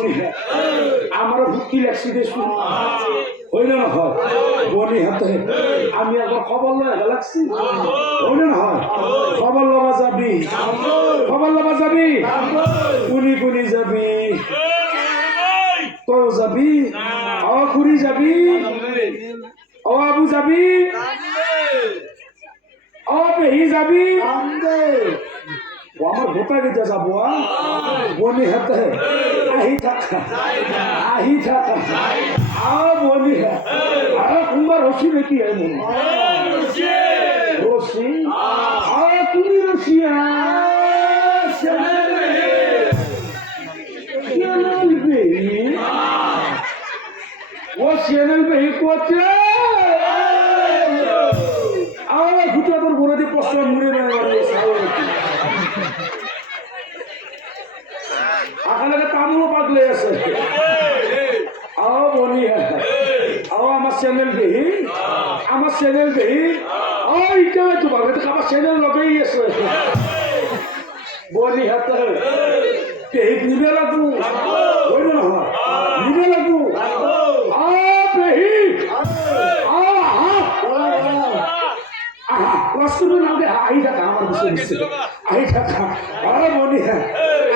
বনি আমার ভুক্তি লাগছি দেখুন হইল না হয় বনি হাতে আমি একবার খবর লয় লাগছি হইল না হয় খবর লবা যাবি কুনি কুনি যাবি তোর যাবি খুড়ি যাবি আবু যাবি পেহি যাবি আমার গোটা গেছে যাবো বনি হাতে আহি থাকা বনি কোনবা রশি নাকি রশি তুমি রশিয়া ও চ্যানেল বেহি করছে আমার ঘুটে তোর বলে দিয়ে প্রশ্ন মুড়ে আখানে তামুলও পাগলে আছে বনি আমার চ্যানেল বেহি আমার চ্যানেল লগেই আছে বনি হাতে পেহিক নিবে লাগবো হইল নহয় নিবে লাগবো পেহিক কষ্ট নামে আহি থাকা আমার বিষয় আহি থাকা বনি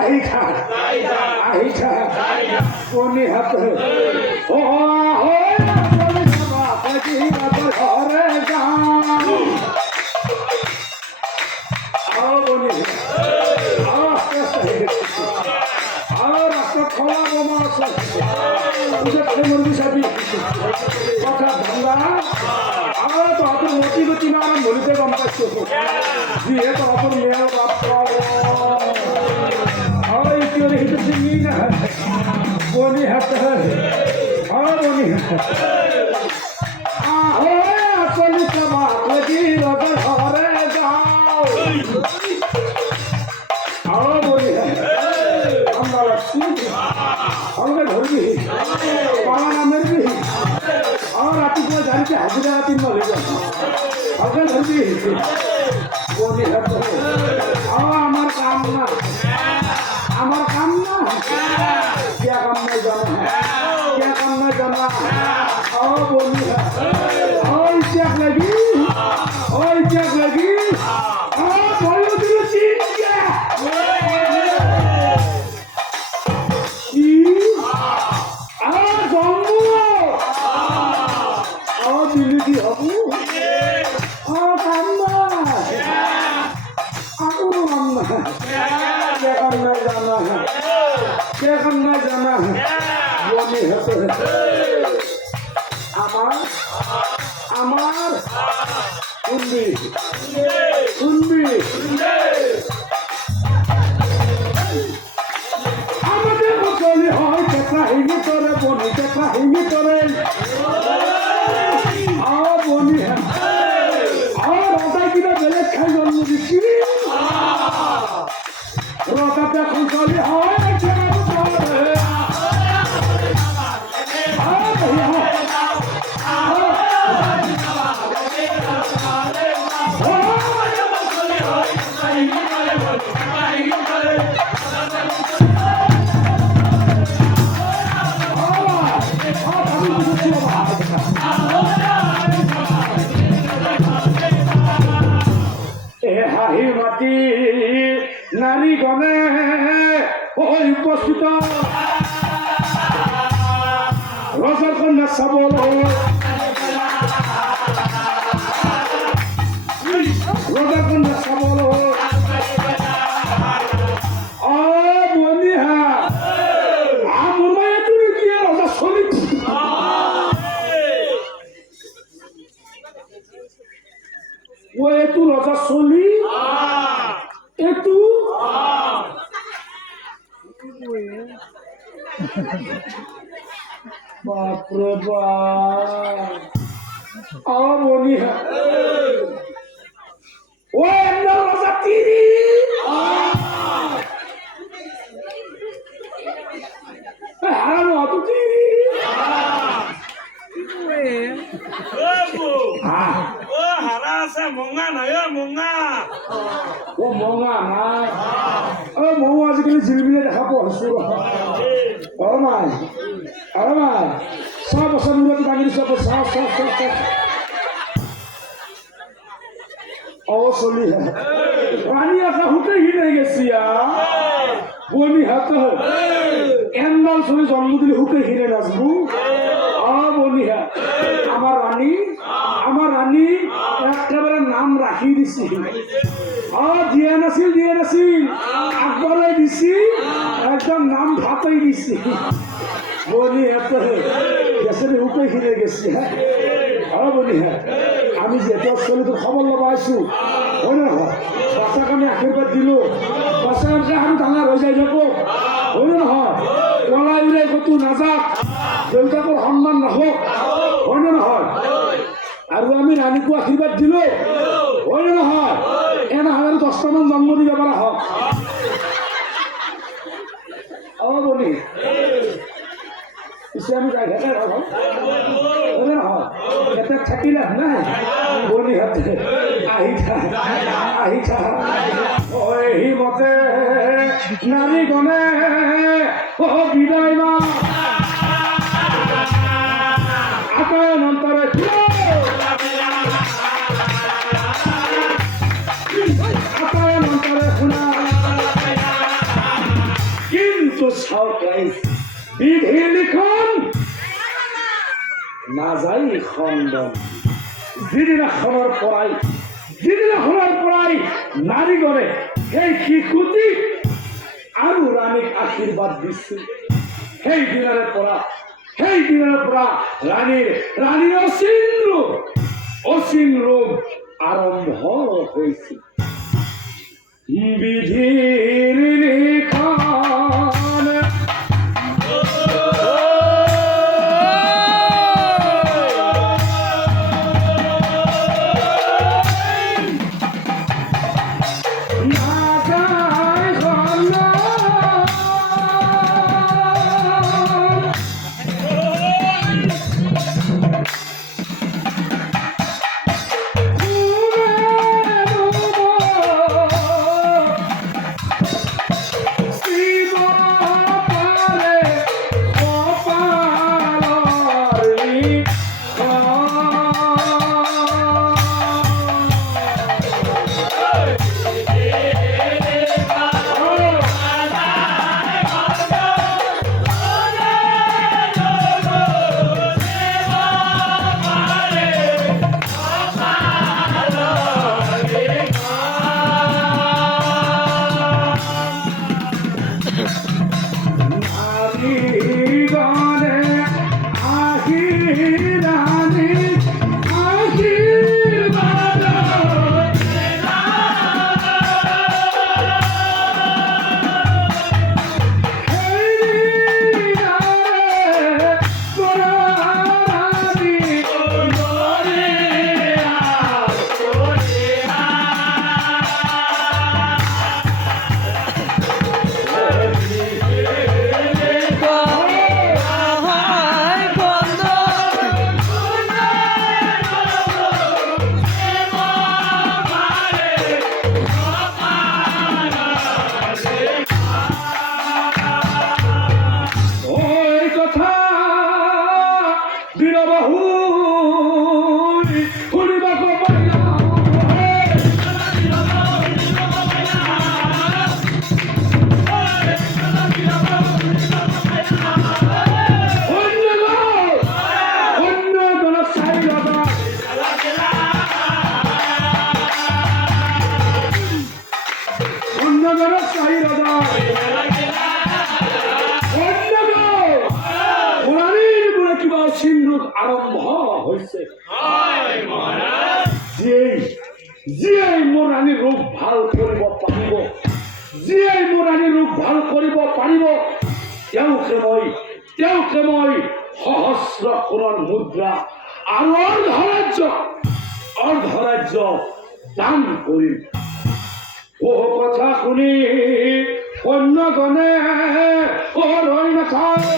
আহি থাকা বনি হাতে ঘরে যাও বনি রাস্তা খোলা বোমা আছে মুরগি সাবি কথা ধান্দা তো আপনার মতি গতি না আমার মরিতে গম পাইছো দিয়ে তো আপনার মেয়ের বাপ চিনি না বনি হাতে বনি আসলি সবাই ঘরে যাও বলি আমরা রাখছি আমাকে ধরবি পাড়া নামের বি আমার রাতিপুরা জানিতে হাজিরা রাতির নলে আমাকে ধরবি বলি আমার কাম না क्या काम नहीं जाना बोली चेक लगी जाना है বনি হাতে আমার কুন্দি আমাদের বলি হয় কাহিনী করে বনি কাহিনী করে বনি রটা কিনা বেলেগ খাই জন্ম দিচ্ছি রটাতে এখন চলি হয় মাটি নারী গণে উপস্থিত রজার কন্যা সবল বনি আমার তুমি কি রজা শনি ও এতু রজা শনি এতু বাপরে বাপ বনি ও এমন রজা তিরি হারানো অত তিরি হারা আছে মঙা নাই মঙা ও মঙা নাই ও মৌ আজিকালি জিলিমিলে দেখা পোৱা হৈছো Ormai, ormai, sabo mula tu kami sabo sabo. Oh sorry, Rani apa hukai hina gesiya? Boni hata, endal suri jommu dile hukai hina nasbu. Ah boni ha, আমার রানী একেবারে নাম রাখি দিছি দিয়া নাছিল আকবরাই দিছি একদম নাম ভাতাই দিছি বলি এত দেশের উপায় ফিরে গেছি হ্যাঁ বলি হ্যাঁ আমি যে চলে তো খবর লবা আইসু হয় না হয় বাচ্চাকে আমি আশীর্বাদ দিল বাচ্চাকে আমি ডাঙর হয়ে যাই যাবো হয় না হয় ওলাই উড়ে কত নাজাক দেউতাকৰ সন্মান রাখক হয় না হয় আর আমি রানীকে আশীর্বাদ দিল হয় না হয় এনে হাজার 10টা মান জন্ম দিবে পারা হোক বলি পিছে আমি যাই থাকে হয় না হয় এটা থাকিলে নাই বলি হাতে আহিছা ওই মতে নারী গণে ও বিদায় মা অন্তরে কিন্তু বিধি লিখন না যাই খণ্ডন যিদিনা খনৰ পৰাই নারী গড়ে সেই শিশুটি আৰু ৰাণীক আশীৰ্বাদ দিছিল সেই দিনাৰে পৰা রানীর অসীম রূপ আরম্ভ হয়েছে বিধির লিখন আরম্ভ হয়েছে যিয়ে মোৰ ৰাণীৰ ৰূপ ভাল কৰিব পাৰিব তেওঁকে মই সহস্ৰ সোণৰ মুদ্ৰা আৰু অৰ্ধৰাজ্য দান কৰিম কথা শুনি সৈন্যগণে ৰৈ নাথাকে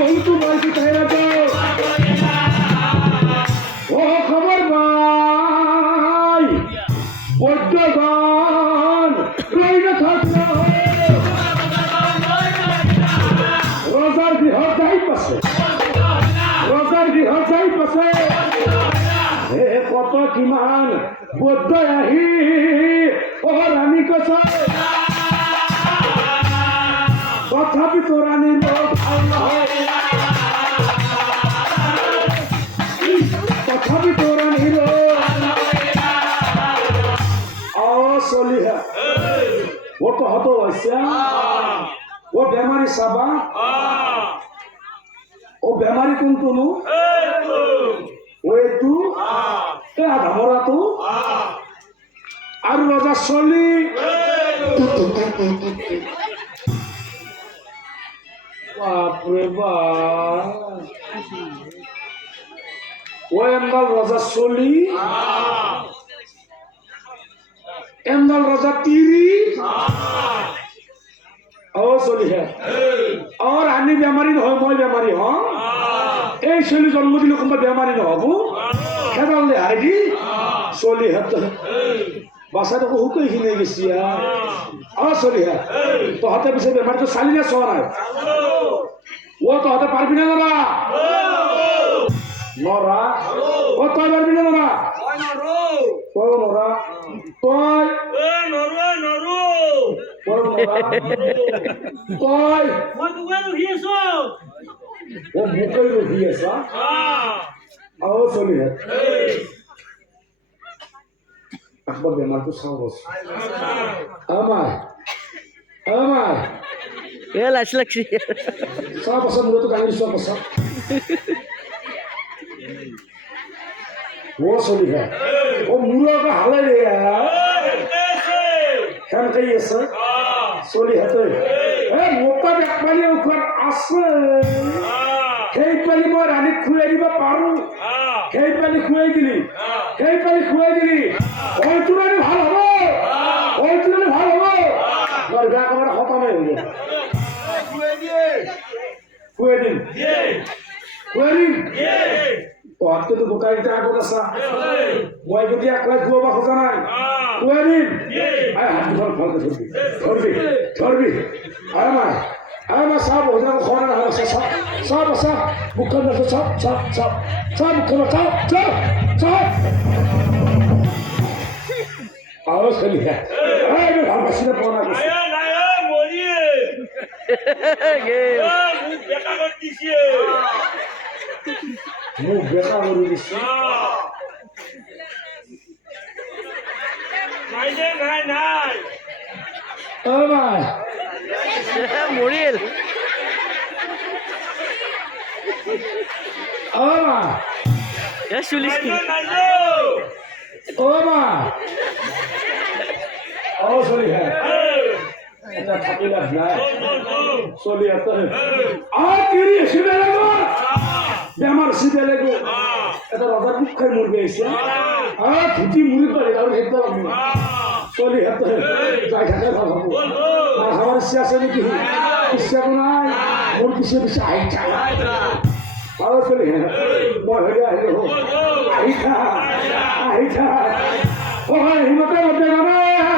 Untuk কিমান বদ্ধ আহি ৰাণী কৈছে তথাপি তো ৰাণীৰ ভাল নহয় তথাপি তো ৰাণীৰ চলি হে ও তহঁত হৈছে ও বেমাৰী চাবা ও বেমাৰী কোনটোনো ও এইটো এই আধা মৰাটো আৰু ৰজা চলি বাপৰে বাপ ও এমদাল রজা চলি এমদাল রজা তিরি ও চলি হে আর আনি বেমারি নহয় মই বেমারি হ এই চলি জন্ম দিলে কোনবা বেমারি নহব খেদাল দে হাইদি চলি হাত বাসাটা হুকই খিনে গেছি ও চলি হে তহঁতে পিছে বেমারিটো চালি না চোৱা নাই ও তহঁতে পারবি না নরা নরা ও তই পারবি না নরা তই নরা তই তই ও মুখই রহি আছা ও চলি হে আকবার বেমারটো চাও বস আমায় এ লাজ লাগছে চাও বসা মূরতো ডাঙি চোৱা বসা ও চলি হে ও মূৰকে হালে রে কেন কাই আছে চলি হেতে এ মোটা একপালি ওখান আছে সেই পালি মই রানীক খুৱাই দিব পাৰো সেই পালি খুৱাই দিলি হয়তো রানী ভাল হব মোৰ বেয়া কামত খতমে হৈ যাব খুৱাই দিম তহঁতে তো গোটাইটা আগত আছা মই যদি একলাই খুৱাব খোজা নাই খুৱাই দিম হাত দুখন ভালকে ধৰবি আমাৰ চাহ বহুত খোৱা নাই চাহ মুখখন চাহ মুখখন আৰু চলি ভাল বাচি পোৱা নাই মোক বেকা কৰি দিছে মৰিল চুলিছ চলি হে এটা থাকি লাভ নাই চলি আছে আর কিরি সিবে লাগো বেমার সিবে লাগো এটা রজা খুব খাই মুরগি আইছে আর ধুতি মুড়ি করে আর হেঁটে লাগবে চলি হাতে যাই থাকে ভাল হব আর আমার ইচ্ছা আছে নাকি ইচ্ছা নাই মোর পিছে আইছা ভালো চলি হে মই হইলে আহিলো আইছা ও হিমতে মধ্যে মানে